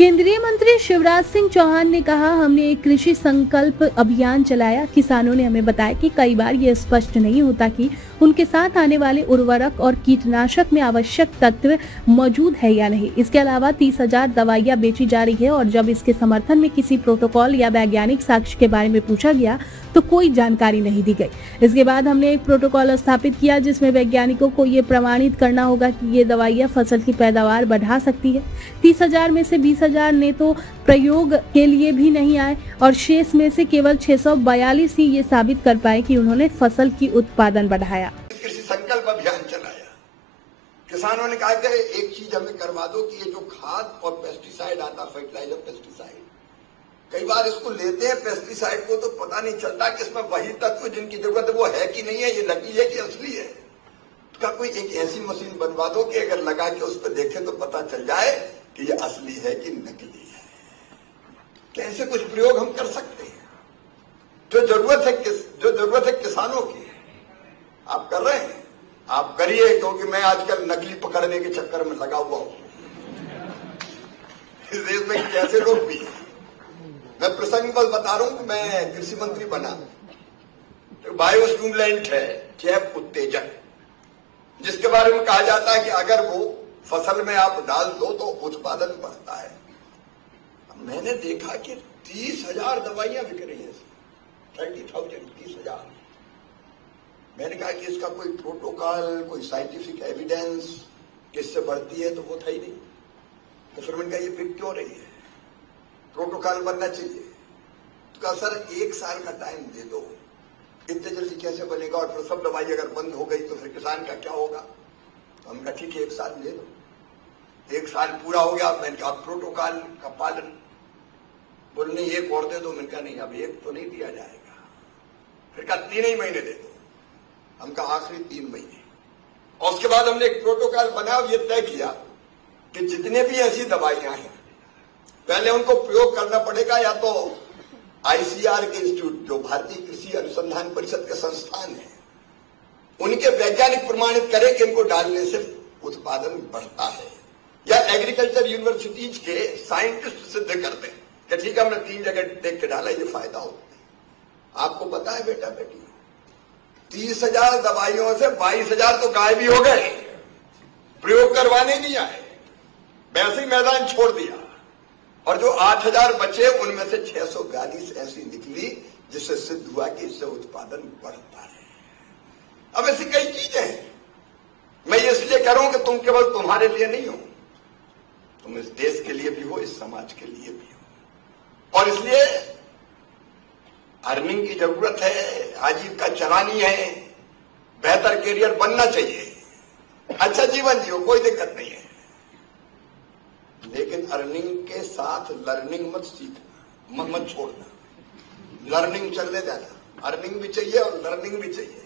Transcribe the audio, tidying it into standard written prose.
केंद्रीय मंत्री शिवराज सिंह चौहान ने कहा, हमने एक कृषि संकल्प अभियान चलाया। किसानों ने हमें बताया कि कई बार ये स्पष्ट नहीं होता कि उनके साथ आने वाले उर्वरक और कीटनाशक में आवश्यक तत्व मौजूद है या नहीं। इसके अलावा 30,000 दवाइयां बेची जा रही है और जब इसके समर्थन में किसी प्रोटोकॉल या वैज्ञानिक साक्ष्य के बारे में पूछा गया तो कोई जानकारी नहीं दी गई। इसके बाद हमने एक प्रोटोकॉल स्थापित किया जिसमें वैज्ञानिकों को ये प्रमाणित करना होगा कि ये दवाइयां फसल की पैदावार बढ़ा सकती है। 30,000 में से 20,000 ने तो प्रयोग के लिए भी नहीं आए और शेष में से केवल 642 ही ये साबित कर पाए कि उन्होंने फसल की उत्पादन बढ़ाया। कृषि संकल्प अभियान चलाया। किसानों ने कहा कि एक चीज हमें करवा दो कि ये जो खाद और पेस्टिसाइड आता, फर्टिलाइजर पेस्टिसाइड, कई बार इसको लेते हैं पेस्टिसाइड को तो पता नहीं चलता कि इसमें वही तत्व जिनकी जरूरत है वो है कि नहीं है, ये नकली है कि असली है। तो क्या कोई एक ऐसी मशीन बनवा दो कि अगर लगा के उस पर देखें तो पता चल जाए कि ये असली है कि नकली है। कैसे कुछ प्रयोग हम कर सकते हैं? जो जरूरत है किसानों की, आप कर रहे हैं, आप करिए, क्योंकि मैं आजकल नकली पकड़ने के चक्कर में लगा हुआ हूं। इस देश में कैसे लोग भी हैं। मैं प्रसंग बस बता रहा हूं कि मैं कृषि मंत्री बना तो बायो स्टिमुलेंट है, जैव उत्तेजक, जिसके बारे में कहा जाता है कि अगर वो फसल में आप डाल दो तो उत्पादन बढ़ता है। मैंने देखा कि 30,000 दवाइयां बिक रही हैं, 30,000। मैंने कहा कि इसका कोई प्रोटोकॉल, कोई साइंटिफिक एविडेंस किससे बढ़ती है, तो वो था ही नहीं। तो फिर मैंने कहा ये बिक क्यों रही है, प्रोटोकॉल बनना चाहिए। तो कहा सर 1 साल का टाइम दे दो, इतने जल्दी कैसे बनेगा, और फिर सब दवाई अगर बंद हो गई तो फिर किसान का क्या होगा। तो हमने कहा ठीक है 1 साल दे दो। 1 साल पूरा हो गया, मैंने कहा प्रोटोकॉल का पालन, बोलने 1 और दे दो। मैंने कहा नहीं, अब 1 तो नहीं दिया जाएगा। फिर कहा 3 ही महीने दे दो। हम कहा आखिरी 3 महीने। और उसके बाद हमने एक प्रोटोकॉल बनाया और ये तय किया कि जितने भी ऐसी दवाइयां हैं पहले उनको प्रयोग करना पड़ेगा, या तो आईसीआर के इंस्टीट्यूट, जो भारतीय कृषि अनुसंधान परिषद के संस्थान है, उनके वैज्ञानिक प्रमाणित करें कि इनको डालने से उत्पादन बढ़ता है, या एग्रीकल्चर यूनिवर्सिटीज के साइंटिस्ट सिद्ध करते हैं कि ठीक है हमने 3 जगह देख के डाला, ये फायदा होता है। आपको पता है बेटा बेटी, 30,000 दवाइयों से 22,000 तो गायब भी हो गए, प्रयोग करवाने नहीं आए, वैसे ही मैदान छोड़ दिया। और जो 8,000 बचे उनमें से 642 ऐसी निकली जिससे सिद्ध हुआ कि इससे उत्पादन बढ़ता है। अब ऐसी कई चीजें हैं। मैं ये इसलिए कह रहा हूं कि तुम केवल तुम्हारे लिए नहीं हो, तुम इस देश के लिए भी हो, इस समाज के लिए भी हो। और इसलिए अर्निंग की जरूरत है, आजीविका चलानी है, बेहतर कैरियर बनना चाहिए, अच्छा जीवन जियो, कोई दिक्कत नहीं है। लेकिन अर्निंग के साथ लर्निंग मत सीखना, मत छोड़ना। लर्निंग चलने जाना, अर्निंग भी चाहिए और लर्निंग भी चाहिए।